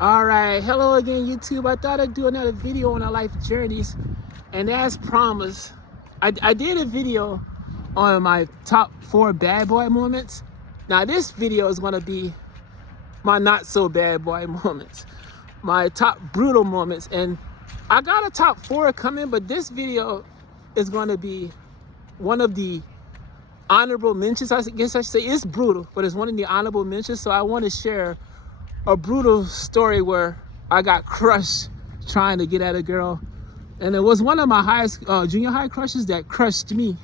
All right, hello again, YouTube. I thought I'd do another video on our life journeys, and as promised, I did a video on my top 4 bad boy moments. Now this video is gonna be my not so bad boy moments, my top brutal moments, and I got a top 4 coming, but this video is gonna be one of the honorable mentions. I guess I should say it's brutal, but it's one of the honorable mentions. So I want to share a brutal story where I got crushed trying to get at a girl, and it was one of my junior high crushes that crushed me.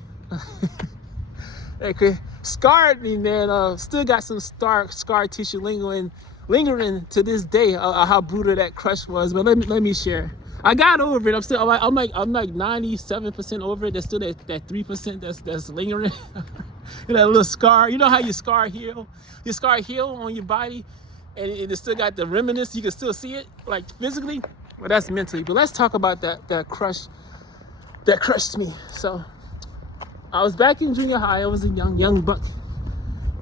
That scarred me, man. Still got some scar tissue lingering to this day. How brutal that crush was. But let me share. I got over it. I'm like 97% over it. There's still that 3% that's lingering. You know, that little scar. You know how you scar heal on your body, and it still got the remnants. You can still see it, like physically, but that's mentally. But let's talk about that crush that crushed me. So I was back in junior high. I was a young buck,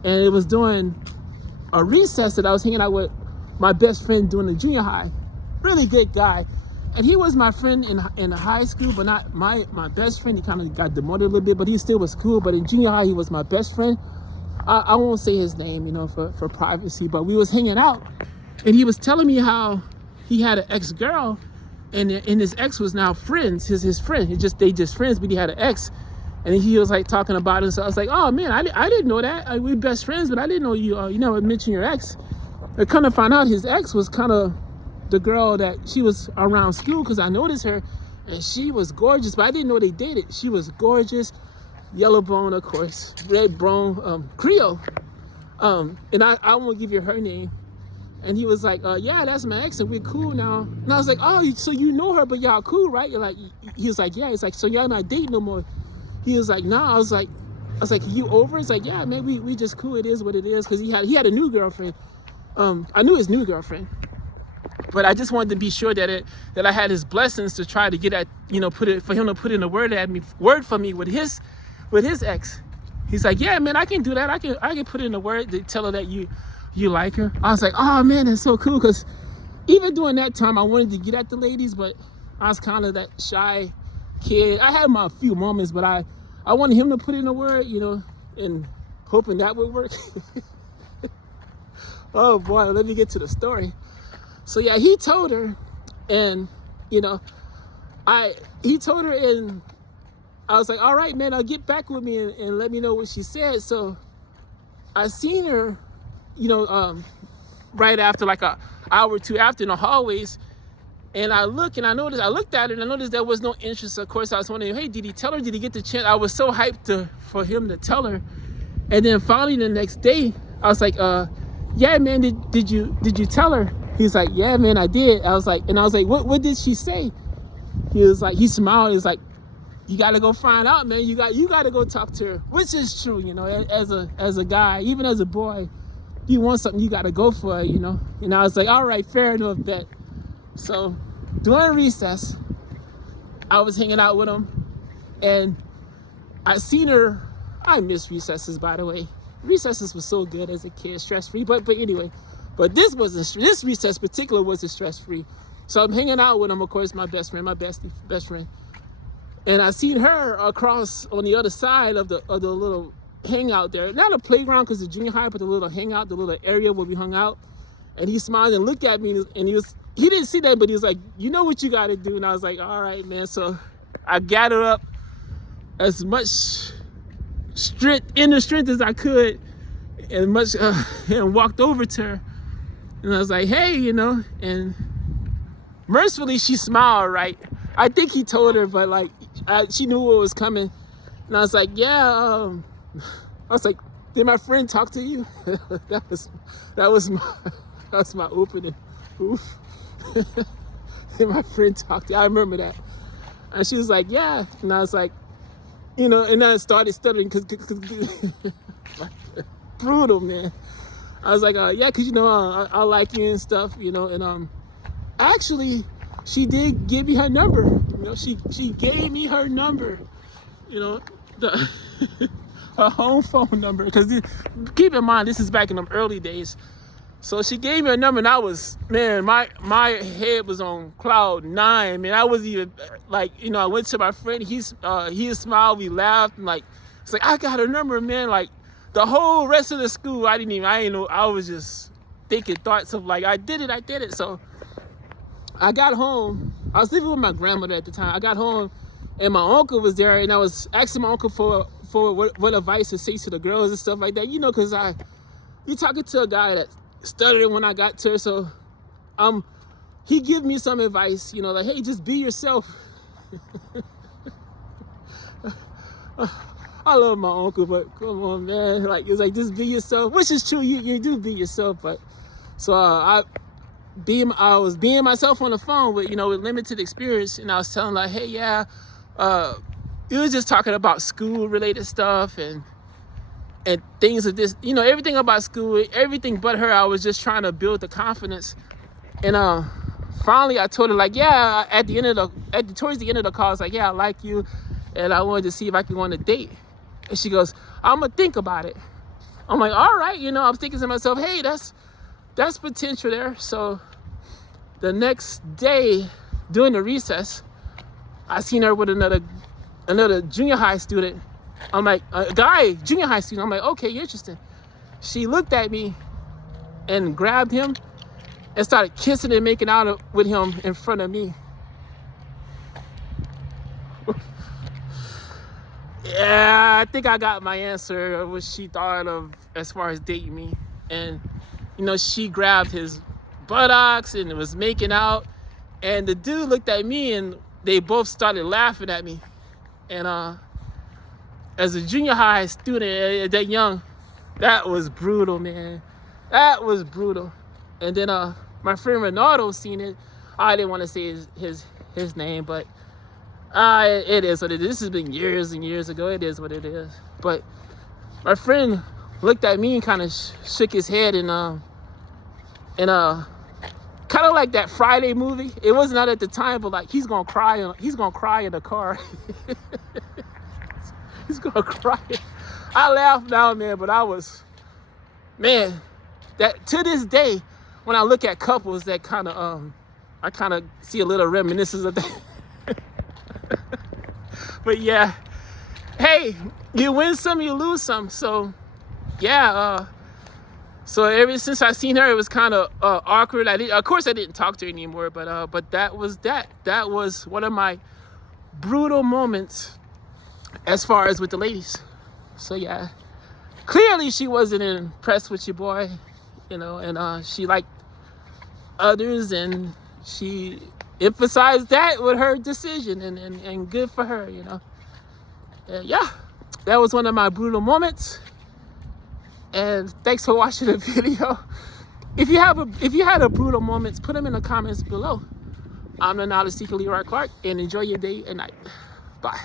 and it was during a recess that I was hanging out with my best friend during the junior high. Really good guy, and he was my friend in high school, but not my best friend. He kind of got demoted a little bit, but he still was cool. But in junior high, he was my best friend. I won't say his name, you know, for privacy, but we was hanging out, and he was telling me how he had an ex-girl, and his ex was now friends, his friend. They just friends, but he had an ex, and he was like talking about it. So I was like, oh man, I didn't know that. We're best friends, but I didn't know you never mentioned your ex. I kind of found out his ex was kind of the girl that she was around school, because I noticed her, and she was gorgeous, but I didn't know they dated. She was gorgeous. Yellow bone, of course, red bone, Creole, and I won't give you her name. And he was like, yeah, that's my ex, and we're cool now. And I was like, oh, so you know her, but y'all cool, right? You're like, he was like, yeah. He's like, so y'all not dating no more? He was like, nah. I was like, you over? It's like, yeah, man, we just cool. It is what it is, because he had a new girlfriend. I knew his new girlfriend, but I just wanted to be sure that I had his blessings to try to get at, you know, for him to put in a word for me with his ex. He's like, yeah, man, I can do that. I can put in a word to tell her that you like her. I was like, oh man, that's so cool, because even during that time I wanted to get at the ladies, but I was kind of that shy kid. I had my few moments, but I wanted him to put in a word, you know, and hoping that would work. Oh boy, let me get to the story. So yeah, he told her, and you know, he told her, and I was like, all right, man, I'll get back with me and let me know what she said. So I seen her, you know, right after, like a hour or two after, in the hallways. And I looked at her, and I noticed there was no interest. Of course, I was wondering, hey, did he tell her? Did he get the chance? I was so hyped for him to tell her. And then finally the next day, I was like, yeah, man, did you tell her? He's like, yeah, man, I did. I was like, what did she say? He was like, he smiled. He was like, you got to go find out, man. You got to go talk to her, which is true, you know. As a guy, even as a boy, you want something, you got to go for it, you know. And I was like, all right, fair enough, bet. So during recess, I was hanging out with him, and I seen her. I miss recesses, by the way. Recesses was so good as a kid, stress-free. But anyway, but this recess particular wasn't stress-free. So I'm hanging out with him, of course, my best friend, my best friend. And I seen her across on the other side of the little hangout there. Not a playground, because it's junior high, but the little hangout, the little area where we hung out. And he smiled and looked at me, and he didn't see that, but he was like, you know what you got to do. And I was like, all right, man. So I gathered up as much inner strength as I could, and walked over to her. And I was like, hey, you know, and mercifully she smiled, right? I think he told her, but like, she knew what was coming. And I was like, yeah, I was like, did my friend talk to you? that was my opening. Oof. Did my friend talk to you? I remember that. And she was like, yeah. And I was like, you know, and then I started stuttering, because like, brutal, man. I was like, yeah, because, you know, I like you and stuff, you know. And actually, she did give me her number. You know, she gave me her number, you know, her home phone number. Because keep in mind, this is back in the early days. So she gave me a number, and I was, man, my head was on cloud 9, man. I wasn't even, like, you know, I went to my friend, he smiled, we laughed, and like, it's like, I got a number, man. Like, the whole rest of the school, I didn't know, I was just thinking thoughts of like, I did it. So I got home, I was living with my grandmother at the time. I got home, and my uncle was there, and I was asking my uncle for what advice to say to the girls and stuff like that, you know, because you talking to a guy that stuttered when I got to her, so he give me some advice, you know, like, hey, just be yourself. I love my uncle, but come on, man, like, it's like, just be yourself, which is true, you do be yourself. But so I was being myself on the phone with, you know, with limited experience, and I was telling like, hey, yeah, it was just talking about school related stuff and things of this, you know, everything about school, everything but her. I was just trying to build the confidence. And finally I told her, like, yeah, towards the end of the call, I was like, yeah, I like you, and I wanted to see if I could go on a date. And she goes, I'm gonna think about it. I'm like, all right, you know, I'm thinking to myself, hey, that's potential there. So the next day during the recess, I seen her with another junior high student. I'm like, a guy, junior high student. I'm like, okay, interesting. She looked at me and grabbed him and started kissing and making out with him in front of me. Yeah, I think I got my answer of what she thought of as far as dating me. And, you know, she grabbed his buttocks and was making out. And the dude looked at me, and they both started laughing at me. And as a junior high student, that young, that was brutal, man. That was brutal. And then my friend Ronaldo seen it. I didn't want to say his name, but it is what it is. This has been years and years ago. It is what it is. But my friend looked at me and kind of shook his head, and kind of like that Friday movie. It wasn't out at the time, but like, he's gonna cry in the car. He's gonna cry. I laugh now, man, but man, that to this day, when I look at couples, that kind of I kind of see a little reminiscence of that. But yeah, hey, you win some, you lose some. So yeah, so ever since I seen her, it was kind of awkward. Of course, I didn't talk to her anymore. But that was one of my brutal moments as far as with the ladies. So yeah, clearly she wasn't impressed with your boy, you know, and she liked others, and she emphasized that with her decision, and good for her, you know. And yeah, that was one of my brutal moments. And thanks for watching the video. If you had a brutal moments, put them in the comments below. I'm the Knowledge Seeker Leroy Clark, and enjoy your day and night. Bye.